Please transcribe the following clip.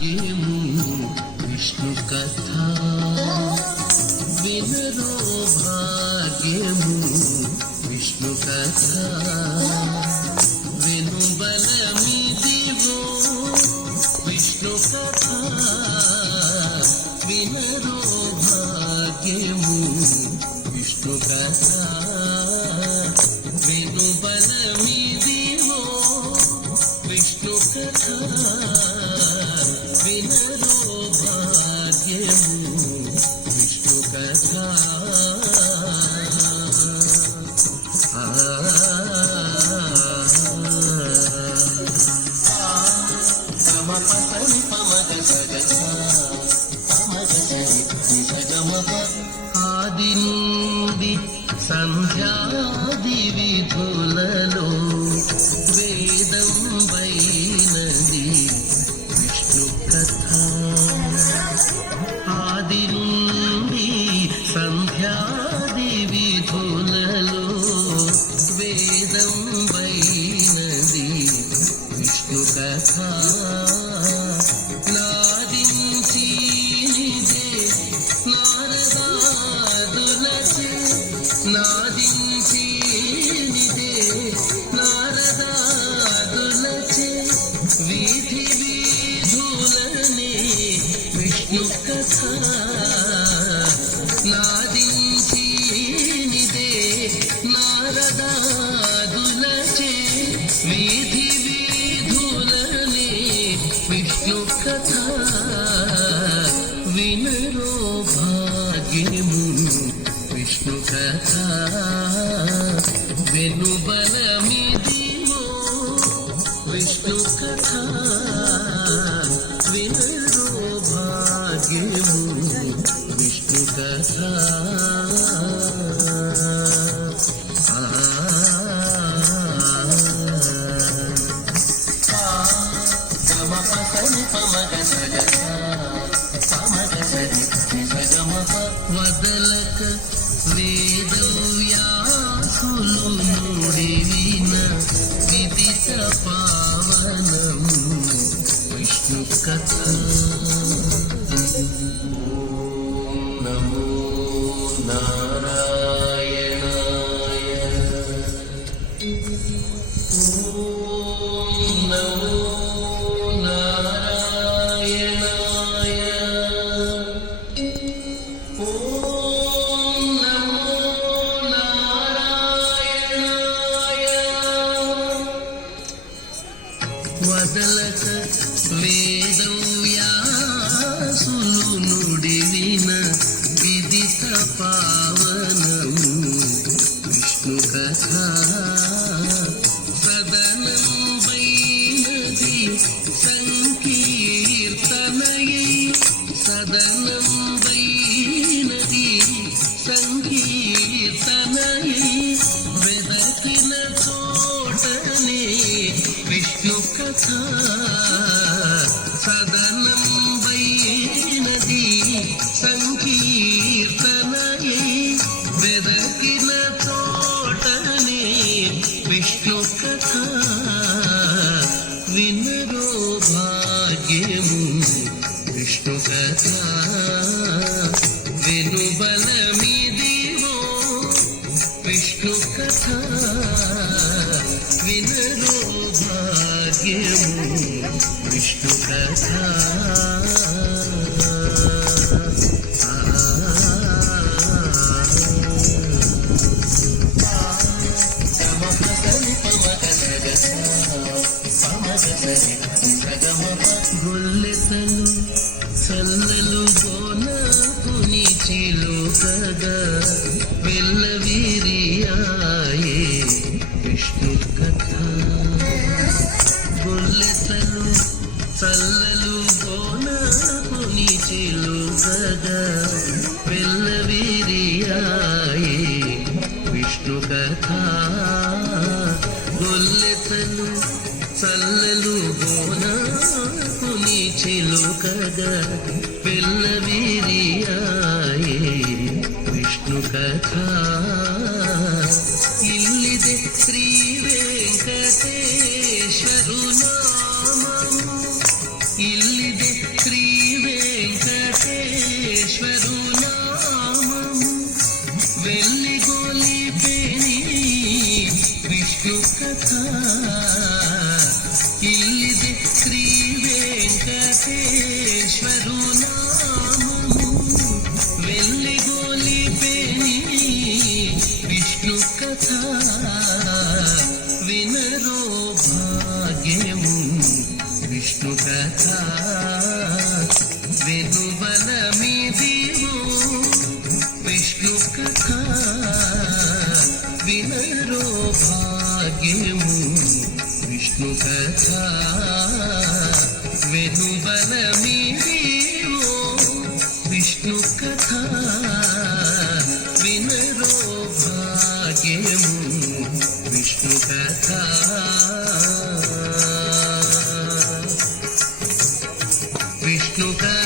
భాగ్యము విష్ణు కథ వినరో భాగ్యము విష్ణు కథ విను బలమిదివో విష్ణు కథ వినరో భాగ్యము విష్ణు కథ విను బలమిదివో విష్ణు కథ వినరో భాగ్యము విష్ణు కథ ఆది నుండి సంధ్యాది విధులలో వేదం వైనది విష్ణు కథ ఆది నుండి సంధ్యాది విధులలో వేదం వైనది విష్ణు కథ నాదించి నిదే నారదాదులచే నాదించి నిదే నారదాదులచే వీధి వీధులనే విష్ణు కథ నాదించి నిదే నారదాదులచే వీధి వీధులనే విష్ణు కథ వినరో భాగ్యము విష్ణు కథ వెను బలమిదివో విష్ణు కథ వినరో భాగ్యము విష్ణు కథ వదలక వేదవ్యాసులు మూడివిన విదిత పావనము విష్ణు కథ నమో నారాయణాయ నమో నారాయణాయ వదలక వేదవ్యాసులు నుడివిన విదిత పావనము విష్ణు కథ సదనం వైనది సంకీర్తనయై సదనం వైనది సంకీర్తనయై వెదకిన చోటనే విష్ణు కథ సదనం వైనది సంకీర్తనయై వెదకిన చోటనే విష్ణు కథ వినరో భాగ్యము విష్ణు కథ విను బలమిదివో విష్ణు కథ వినరో భాగ్యము విష్ణు కథ గొల్లెతలు చల్లలు గోనపుని చిలుకగా వెళ్ళవీరియాయే విష్ణు కథ గొల్లెతలు చల్లలు గోనపుని చిలుకగా వెళ్ళవీరియాయే విష్ణు కథ గొల్లెతలు చల్లలు గోనపుని చిలుకగా వెళ్ళవీరియాయే విష్ణు కథ ఇల్లిదే శ్రీ వెంకటేశ్వరు నామము ఇల్లిదే శ్రీ వెంకటేశ్వరు నామము వెల్లిగొలిపెని విష్ణు కథ ఇల్లిదే శ్రీ వెంకటేశ్వరు నామము వెల్లిగొలిపెని విష్ణు కథ వినరో భాగ్యము విష్ణు కథ వెనుబలమిదివో విష్ణు కథ వినరో భాగ్యము విష్ణు కథ వెనుబలమిదివో విష్ణు కథ వినరో భాగ్యము విష్ణు కథ విష్ణు కథ